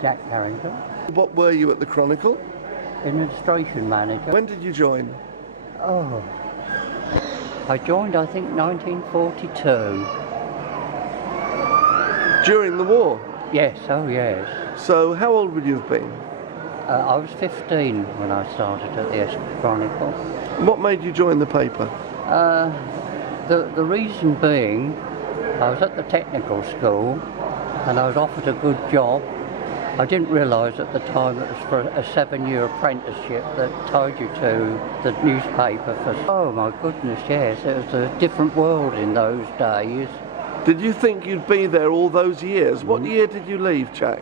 Jack Carrington. What were you at the Chronicle? Administration manager. When did you join? Oh, I joined I think 1942. During the war? Yes, oh yes. So how old would you have been? I was 15 when I started at the Chronicle. What made you join the paper? The reason being, I was at the technical school and I was offered a good job. I didn't realise at the time it was for a 7-year apprenticeship that tied you to the newspaper for... Oh my goodness, yes, it was a different world in those days. Did you think you'd be there all those years? What year did you leave, Jack?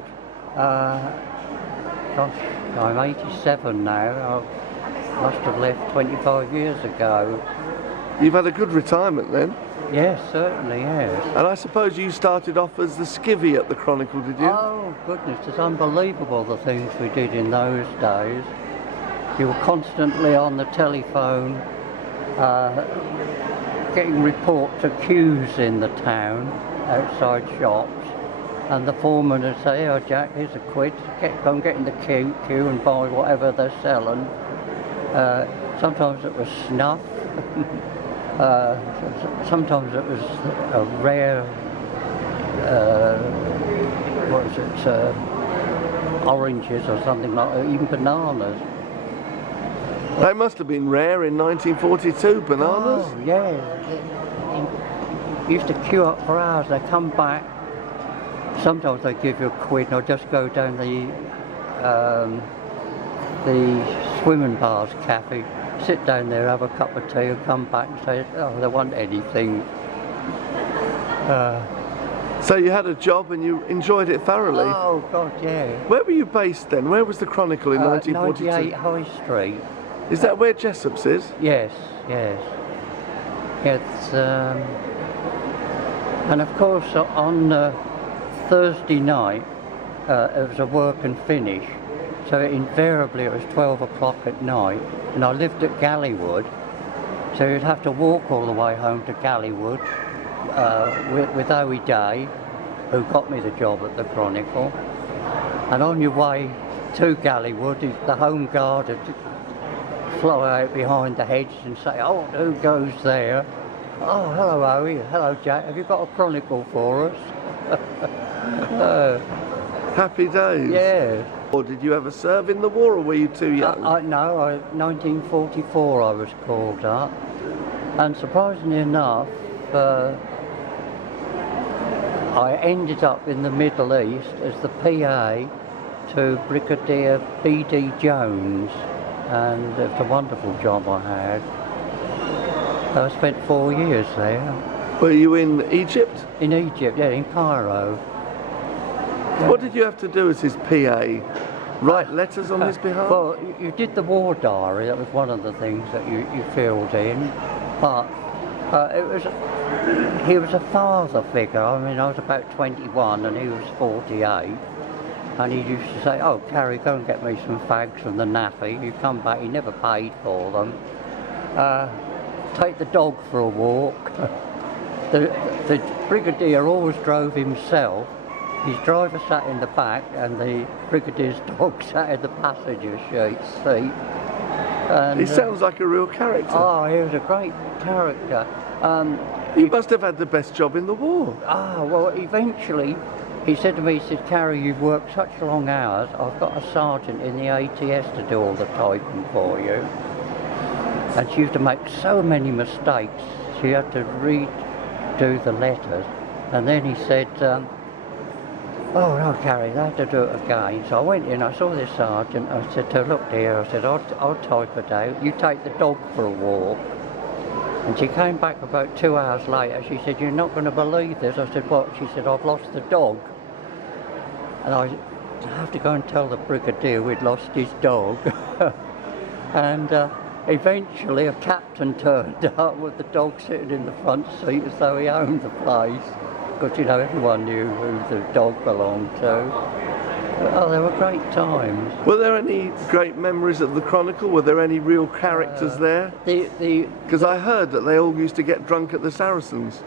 Gosh, I'm 87 now. I must have left 25 years ago. You've had a good retirement then? Yes, certainly, yes. And I suppose you started off as the skivvy at the Chronicle, did you? Oh, goodness, it's unbelievable the things we did in those days. You were constantly on the telephone, getting reports of queues in the town, outside shops, and the foreman would say, "Oh, Jack, here's a quid, go and get in the queue and buy whatever they're selling." Sometimes it was snuff. Sometimes it was a rare, oranges or something like that, even bananas. They must have been rare in 1942, bananas? Oh, yeah. You used to queue up for hours, they come back. Sometimes they give you a quid and I'll just go down the swimming bars cafe, sit down there, have a cup of tea and come back and say, "Oh, they want anything." So you had a job and you enjoyed it thoroughly? Oh, God, yeah. Where were you based then? Where was the Chronicle in 1942? 98 High Street. Is that where Jessop's is? Yes, yes. It's, and of course on Thursday night it was a work and finish, so invariably it was 12 o'clock at night, and I lived at Gallywood, so you'd have to walk all the way home to Gallywood with Heyday, who got me the job at the Chronicle, and on your way to Gallywood the Home Guard would fly out behind the hedge and say, "Oh, who goes there? Oh, hello Howie, hello Jack, have you got a Chronicle for us?" Happy days. Yeah. Or did you ever serve in the war, or were you too young? No, 1944 I was called up, and surprisingly enough, I ended up in the Middle East as the PA to Brigadier B.D. Jones, and it was a wonderful job I had. I spent 4 years there. Were you in Egypt? In Egypt, yeah, in Cairo. What did you have to do as his PA? Write letters on his behalf? Well, you did the war diary, that was one of the things that you filled in, but he was a father figure. I mean, I was about 21 and he was 48, and he used to say, "Oh, Carrie, go and get me some fags from the naffy." You come back, he never paid for them. Take the dog for a walk. The Brigadier always drove himself. His driver sat in the back and the Brigadier's dog sat in the passenger seat. And, he sounds like a real character. Oh, he was a great character. You must have had the best job in the war. Well, eventually he said to me, he said, "Carrie, you've worked such long hours, I've got a sergeant in the ATS to do all the typing for you." And she used to make so many mistakes, she had to redo the letters. And then he said, "Oh no, Carrie, they have to do it again." So I went in, I saw this sergeant, I said to her, "Look dear," I said, I'll type it out, you take the dog for a walk." And she came back about 2 hours later, she said, "You're not going to believe this." I said, "What?" She said, "I've lost the dog." And I have to go and tell the Brigadier we'd lost his dog. And eventually a captain turned up with the dog sitting in the front seat as though he owned the place. Because, you know, everyone knew who the dog belonged to. Oh, they were great times. Were there any great memories of the Chronicle? Were there any real characters there? Because I heard that they all used to get drunk at the Saracens.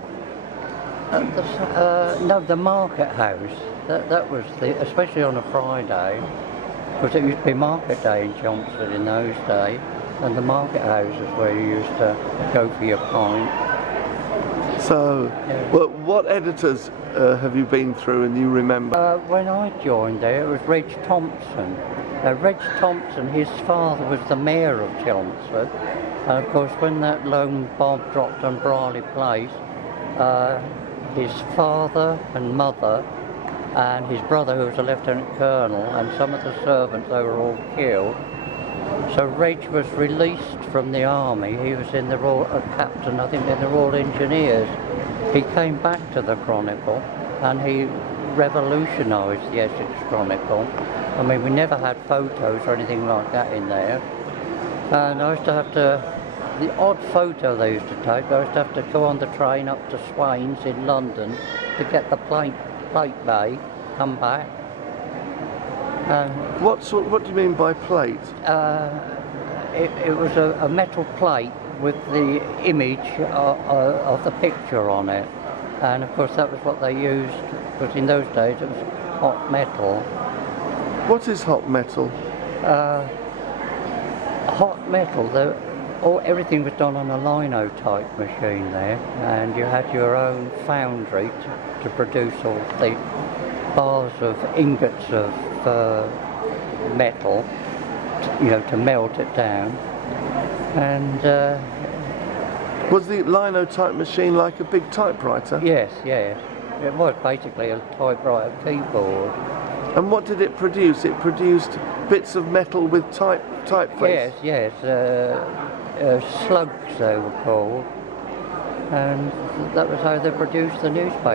No, the market house. that was especially on a Friday, because it used to be market day in Chelmsford in those days, and the market house is where you used to go for your pint. So, Yeah. well, what editors have you been through and you remember? When I joined there, it was Reg Thompson. Reg Thompson, his father was the mayor of Chelmsford, and of course when that lone bomb dropped on Brierley Place, his father and mother and his brother, who was a lieutenant colonel, and some of the servants, they were all killed. So Reg was released from the army. He was in the Royal captain, I think, in the Royal Engineers. He came back to the Chronicle and he revolutionised the Essex Chronicle. I mean, we never had photos or anything like that in there. And I used to have to, the odd photo they used to take, I used to have to go on the train up to Swains in London to get the plate bay, come back. What do you mean by plate? It was a metal plate with the image of the picture on it, and of course that was what they used, because in those days it was hot metal. What is hot metal? Hot metal, everything was done on a linotype machine there, and you had your own foundry to produce all the bars of ingots of metal, to melt it down. And was the linotype machine like a big typewriter? Yes. It was basically a typewriter keyboard. And what did it produce? It produced bits of metal with typeface? Yes. Slugs they were called. And that was how they produced the newspaper.